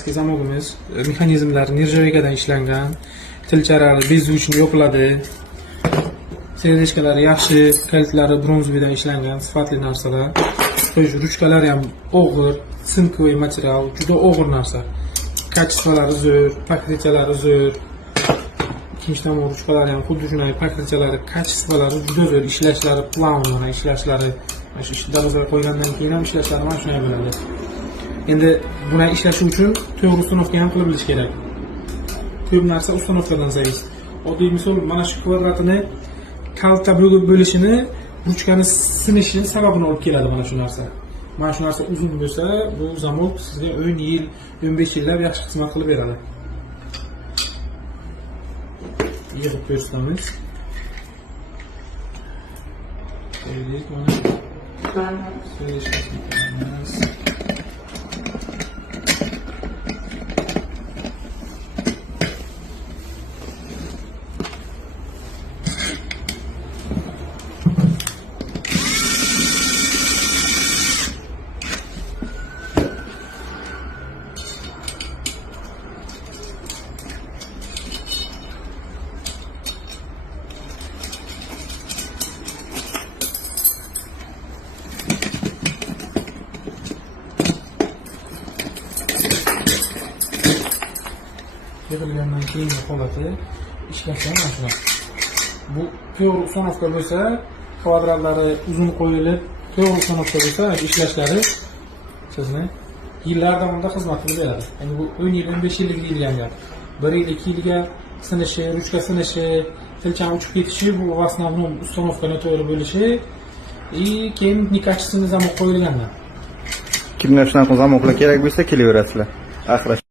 klassik zamogimiz, mexanizmlari nержавейкадан ishlangan, tilchalari bezuv uchun yopiladi. Sereshkalari yaxshi, kalitlari bronzovidan ishlangan, sifatli narsalar. Ruchkalari ham og'ir, sinkovoy material, juda og'ir narsa. Kачестволari zo'r, покрытиялari zo'r. Ikkinchi tomon ruchkalari ham xuddi shunday, покрытиялari, качестволari juda zo'r, ishlashlari plan, mana ishlashlari, mana shu darazaga qo'ygandan keyin ham ishlashlari mana shunday bo'ladi. Endi buni ishlashi uchun to'g'ri uстановка ham qilib bilish kerak. Ko'p narsa uстановкадан зависит. Oddiy misol, mana shu kvadratini kalta bo'lishini, ruchkani sinishini sababini olib keladi mana shu narsa. Mana shu narsa uzun bo'lsa, bu zamok sizga 10 yil, 15 yillab yaxshi xizmat qilib beradi. Yig'ib ko'rsatamiz. Qo'ydik mana. Yig'ilgandan keyingi holati ishlashgan mashina. Bu to'g'ri uстановка bo'lsa, kvadratlari uzun qo'yilib, to'g'ri uстановка bo'lsa, ishlashlari sizni yillar davomida xizmat qilib beradi. Ya'ni bu 10 yil, 15 yillik deyilgan gap. 1 yil, 2 yilga sinishi, ruchka sinishi, tilchani uchib ketishi, bu в основном установкаning to'g'ri bo'lishi keyin nekачественный zamok qo'yilgandan. Kimlar shunaqa zamoklar kerak bo'lsa, kelaverasizlar. Axir